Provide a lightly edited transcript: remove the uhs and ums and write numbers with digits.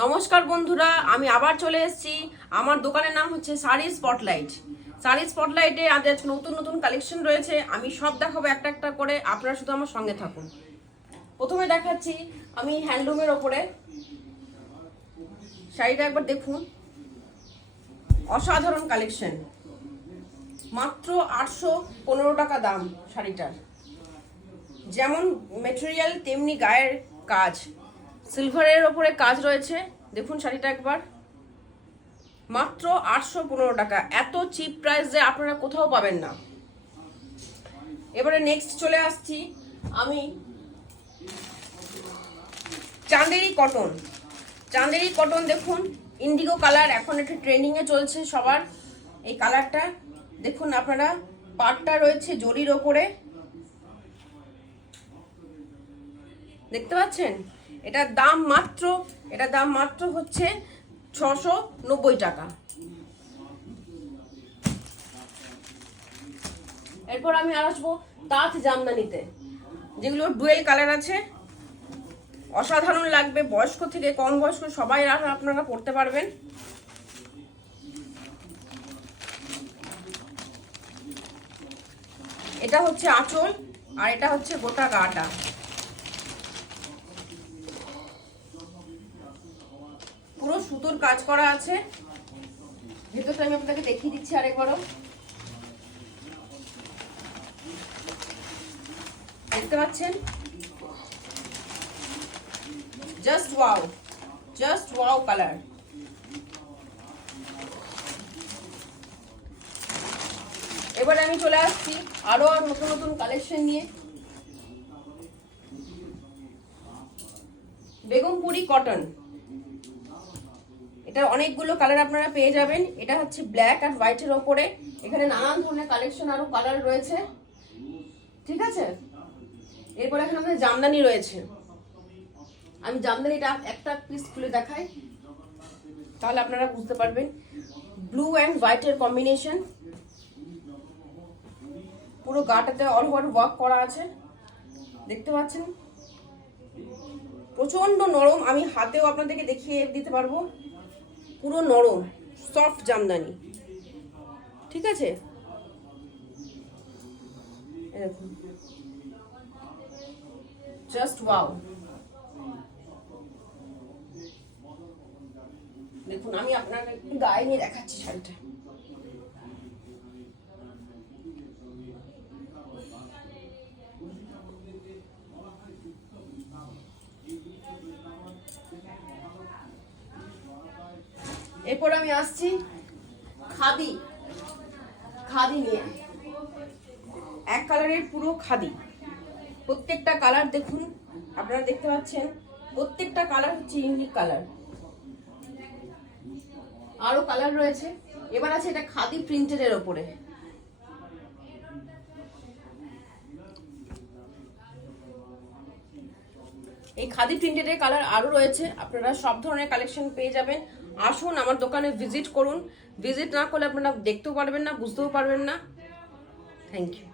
নমস্কার বন্ধুরা, আমি আবার চলে এসেছি। আমার দোকানের নাম হচ্ছে শাড়ি স্পটলাইট। শাড়ি স্পটলাইটে আজ নতুন নতুন কালেকশন রয়েছে। আমি সব দেখাবো একটা একটা করে, আপনারা শুধু আমার সঙ্গে থাকুন। প্রথমে দেখাচ্ছি আমি হ্যান্ডলুমের ওপরে শাড়িটা, একবার দেখুন। অসাধারণ কালেকশন, মাত্র 815 টাকা দাম শাড়িটার। যেমন মেটেরিয়াল তেমনি গায়ের কাজ, সিলভারের ওপরে কাজ রয়েছে। দেখুন শাড়িটা একবার, মাত্র 815 টাকা। এত চিপ প্রাইস যে আপনারা কোথাও পাবেন না। এবারে নেক্সট চলে আসছি আমি চাঁদেরি কটন। চাঁদেরি কটন দেখুন, ইন্ডিগো কালার এখন একটু ট্রেন্ডিংয়ে চলছে সবার। এই কালারটা দেখুন আপনারা, পাটটা রয়েছে জরির ওপরে, দেখতে পাচ্ছেন। এটার দাম মাত্র হচ্ছে 690 টাকা। এরপর আমি আসবো তাঁত জামদানিতে, যেগুলো ডুয়েল কালার আছে। অসাধারণ লাগবে, বয়স্ক থেকে কম বয়স্ক সবাই আপনারা পড়তে পারবেন। এটা হচ্ছে আঁচল, আর এটা হচ্ছে গোটা গাটা। পুরো সুতোর কাজ করা আছে। ভেতরটা আমি আপনাকে দেখিয়ে দিচ্ছি আরেকবারও, দেখতে পাচ্ছেন। Just wow colour. এবারে আমি চলে আসছি আরো নতুন নতুন কালেকশন নিয়ে। বেগমপুরি কটন, এটা অনেকগুলো কালার আপনারা পেয়ে যাবেন। এটা হচ্ছে ব্ল্যাক আর হোয়াইটের ওপরে, এখানে নানান ধরনের কালেকশন আরো কালার রয়েছে, ঠিক আছে। এরপর এখানে আমাদের জামদানি রয়েছে। আমি জামদানিটা একটা পিস খুলে দেখাই, তাহলে আপনারা বুঝতে পারবেন। ব্লু অ্যান্ড হোয়াইটের কম্বিনেশন, পুরো গাটাতে অল ওভার ওয়ার্ক করা আছে, দেখতে পাচ্ছেন। প্রচন্ড নরম, আমি হাতেও আপনাদেরকে দেখিয়ে দিতে পারবো। পুরো নরম সফট জামদানি, ঠিক আছে। দেখুন, জাস্ট ওয়াও। দেখুন, আমি আপনাকে একটু গায়ে নিয়ে দেখাচ্ছি শাড়িটা। এরপর আমি আসছি খাদি নিয়ে। এক কালারের পুরো খাদি, প্রত্যেকটা কালার দেখুন, আপনারা দেখতে পাচ্ছেন। প্রত্যেকটা কালার হচ্ছে ইউনিক কালার, আরো কালার রয়েছে। এবার আছে এটা খাদি প্রিন্টের ওপরে। এই খাদি প্রিন্টের কালার আরো রয়েছে, আপনারা সব ধরনের কালেকশন পেয়ে যাবেন। আসুন আমার দোকানে ভিজিট করুন। ভিজিট না করলে আপনারা দেখতেও পারবেন না, বুঝতেও পারবেন না। Thank you.